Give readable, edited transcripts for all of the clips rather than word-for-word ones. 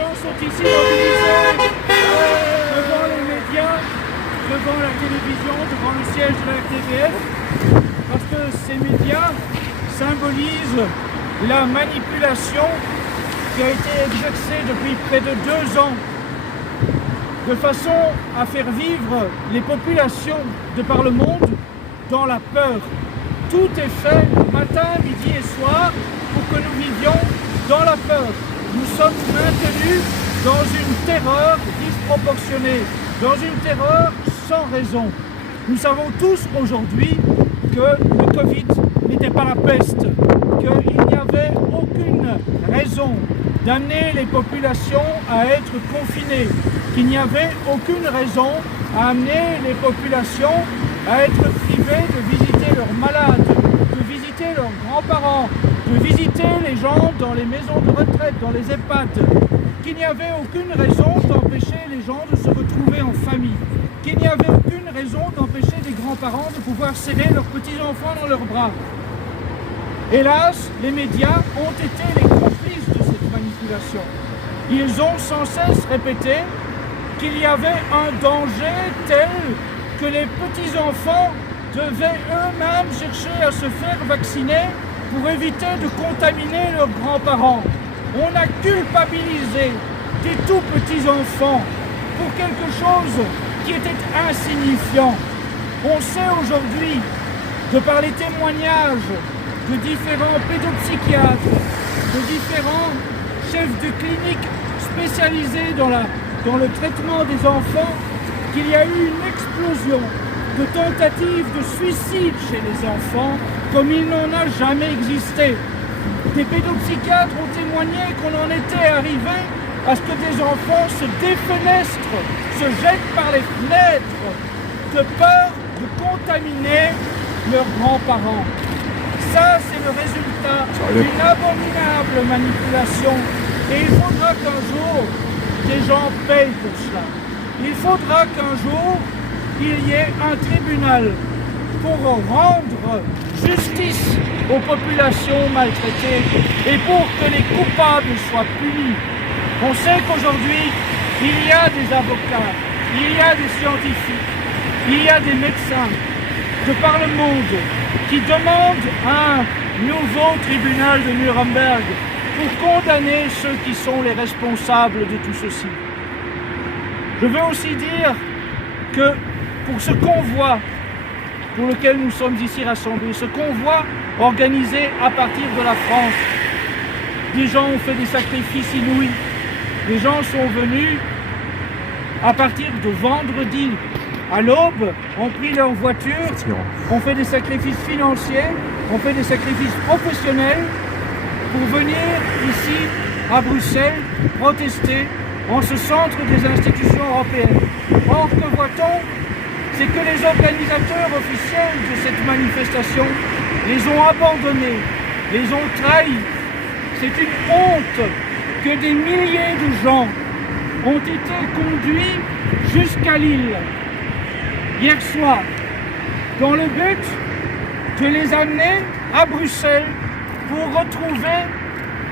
gens sont ici mobilisés devant les médias, devant la télévision, devant le siège de la RTBF, parce que ces médias symbolisent la manipulation qui a été exercée depuis près de 2 ans, de façon à faire vivre les populations de par le monde dans la peur. Tout est fait matin, midi et soir pour que nous vivions dans la peur. Nous sommes maintenus dans une terreur disproportionnée, dans une terreur sans raison. Nous savons tous aujourd'hui que le Covid n'était pas la peste, qu'il n'y avait aucune raison d'amener les populations à être confinées, qu'il n'y avait aucune raison à amener les populations à être privées de visiter leurs malades, de visiter leurs grands-parents, de visiter les gens dans les maisons de retraite, dans les EHPAD, qu'il n'y avait aucune raison d'empêcher les gens de se retrouver en famille, qu'il n'y avait aucune raison d'empêcher les grands-parents de pouvoir serrer leurs petits-enfants dans leurs bras. Hélas, les médias ont été les complices de cette manipulation. Ils ont sans cesse répété qu'il y avait un danger tel que les petits-enfants devaient eux-mêmes chercher à se faire vacciner pour éviter de contaminer leurs grands-parents. On a culpabilisé des tout petits enfants pour quelque chose qui était insignifiant. On sait aujourd'hui, de par les témoignages de différents pédopsychiatres, de différents chefs de clinique spécialisés dans le traitement des enfants, qu'il y a eu une explosion de tentatives de suicide chez les enfants comme il n'en a jamais existé. Des pédopsychiatres ont témoigné qu'on en était arrivé à ce que des enfants se défenestrent, se jettent par les fenêtres, de peur de contaminer leurs grands-parents. Ça, c'est le résultat d'une abominable manipulation. Et il faudra qu'un jour, des gens payent pour cela. Il faudra qu'un jour, il y ait un tribunal pour rendre justice aux populations maltraitées et pour que les coupables soient punis. On sait qu'aujourd'hui, il y a des avocats, il y a des scientifiques, il y a des médecins de par le monde qui demandent un nouveau tribunal de Nuremberg pour condamner ceux qui sont les responsables de tout ceci. Je veux aussi dire que pour ce convoi pour lequel nous sommes ici rassemblés, ce convoi organisé à partir de la France, des gens ont fait des sacrifices inouïs. Les gens sont venus à partir de vendredi à l'aube, ont pris leur voiture, ont fait des sacrifices financiers, ont fait des sacrifices professionnels pour venir ici à Bruxelles protester en ce centre des institutions européennes. Or, que voit-on? C'est que les organisateurs officiels de cette manifestation les ont abandonnés, les ont trahis. C'est une honte que des milliers de gens ont été conduits jusqu'à Lille hier soir, dans le but de les amener à Bruxelles pour retrouver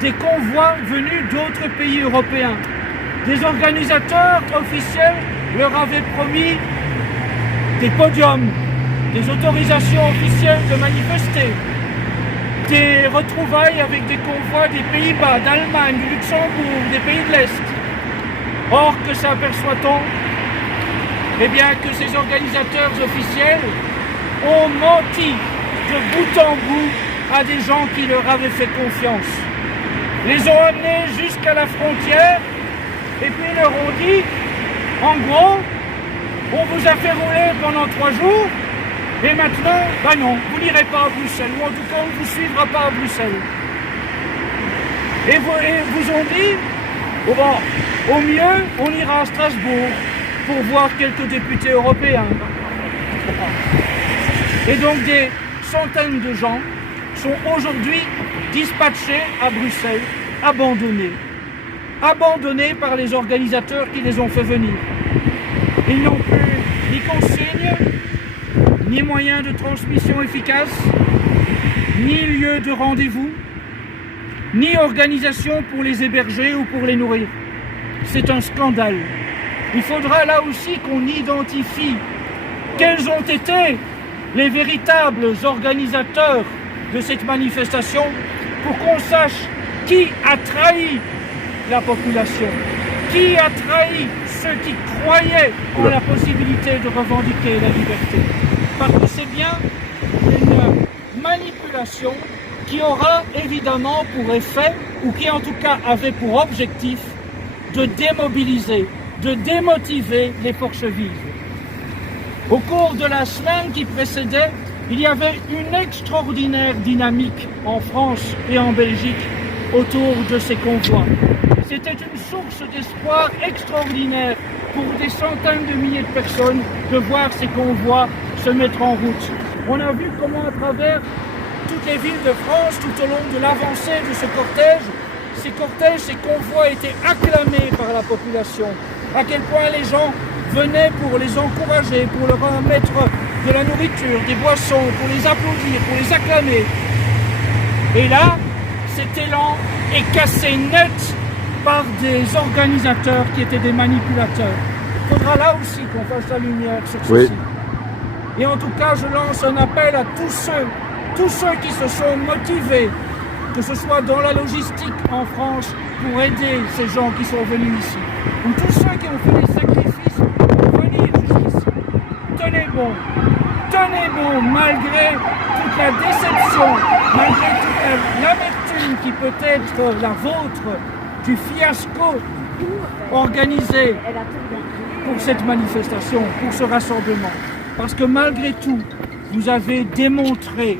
des convois venus d'autres pays européens. Des organisateurs officiels leur avaient promis des podiums, des autorisations officielles de manifester, des retrouvailles avec des convois des Pays-Bas, d'Allemagne, du Luxembourg, des pays de l'Est. Or, que s'aperçoit-on? Eh bien, que ces organisateurs officiels ont menti de bout en bout à des gens qui leur avaient fait confiance. Les ont amenés jusqu'à la frontière et puis leur ont dit, en gros, on vous a fait rouler pendant 3 jours et maintenant, ben non, vous n'irez pas à Bruxelles, ou en tout cas, on ne vous suivra pas à Bruxelles. Et vous ont dit, oh bon, au mieux, on ira à Strasbourg pour voir quelques députés européens. Et donc des centaines de gens sont aujourd'hui dispatchés à Bruxelles, abandonnés par les organisateurs qui les ont fait venir. Ils n'ont plus ni consigne, ni moyen de transmission efficace, ni lieu de rendez-vous, ni organisation pour les héberger ou pour les nourrir. c'est un scandale. Il faudra là aussi qu'on identifie quels ont été les véritables organisateurs de cette manifestation pour qu'on sache qui a trahi la population, qui a trahi ceux qui croyaient en la possibilité de revendiquer la liberté. Parce que c'est bien une manipulation qui aura évidemment pour effet, ou qui en tout cas avait pour objectif, de démobiliser, de démotiver les forces vives. Au cours de la semaine qui précédait, il y avait une extraordinaire dynamique en France et en Belgique autour de ces convois. C'était une source d'espoir extraordinaire pour des centaines de milliers de personnes de voir ces convois se mettre en route. On a vu comment à travers toutes les villes de France, tout au long de l'avancée de ce cortège, ces convois étaient acclamés par la population. À quel point les gens venaient pour les encourager, pour leur remettre de la nourriture, des boissons, pour les applaudir, pour les acclamer. Et là, cet élan est cassé net par des organisateurs qui étaient des manipulateurs. Il faudra là aussi qu'on fasse la lumière sur ceci. Et en tout cas, je lance un appel à tous ceux qui se sont motivés, que ce soit dans la logistique en France, pour aider ces gens qui sont venus ici, ou tous ceux qui ont fait des sacrifices pour venir jusqu'ici. Tenez bon, malgré toute la déception, malgré toute l'amertume qui peut être la vôtre du fiasco organisé pour cette manifestation, pour ce rassemblement. Parce que malgré tout, vous avez démontré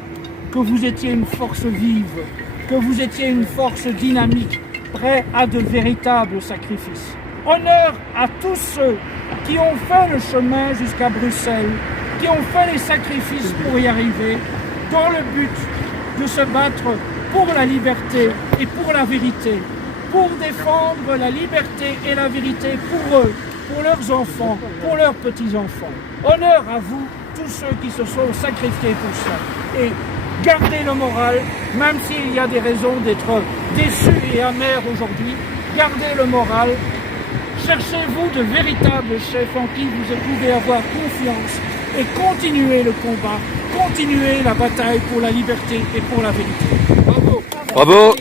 que vous étiez une force vive, que vous étiez une force dynamique, prêt à de véritables sacrifices. Honneur à tous ceux qui ont fait le chemin jusqu'à Bruxelles, qui ont fait les sacrifices pour y arriver, dans le but de se battre pour la liberté et pour la vérité, pour défendre la liberté et la vérité pour eux, pour leurs enfants, pour leurs petits-enfants. Honneur à vous, tous ceux qui se sont sacrifiés pour ça. Et gardez le moral, même s'il y a des raisons d'être déçus et amers aujourd'hui, gardez le moral. Cherchez-vous de véritables chefs en qui vous pouvez avoir confiance et continuez le combat, continuez la bataille pour la liberté et pour la vérité. Bravo. Bravo.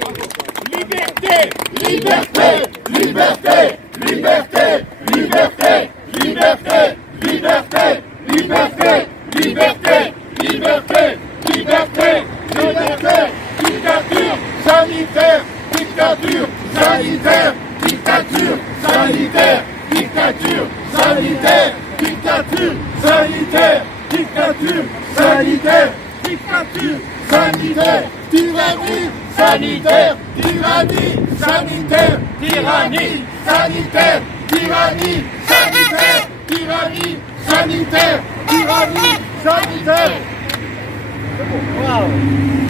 Liberté, liberté, liberté, liberté, liberté, liberté, liberté, liberté, liberté, liberté, liberté, liberté, dictature sanitaire, dictature sanitaire, dictature sanitaire, dictature sanitaire, dictature sanitaire, dictature sanitaire, dictature sanitaire, tyrannie sanitaire, tyrannie sanitaire, tyrannie sanitaire, tyrannie sanitaire, tyrannie sanitaire, tyrannie sanitaire. Wow.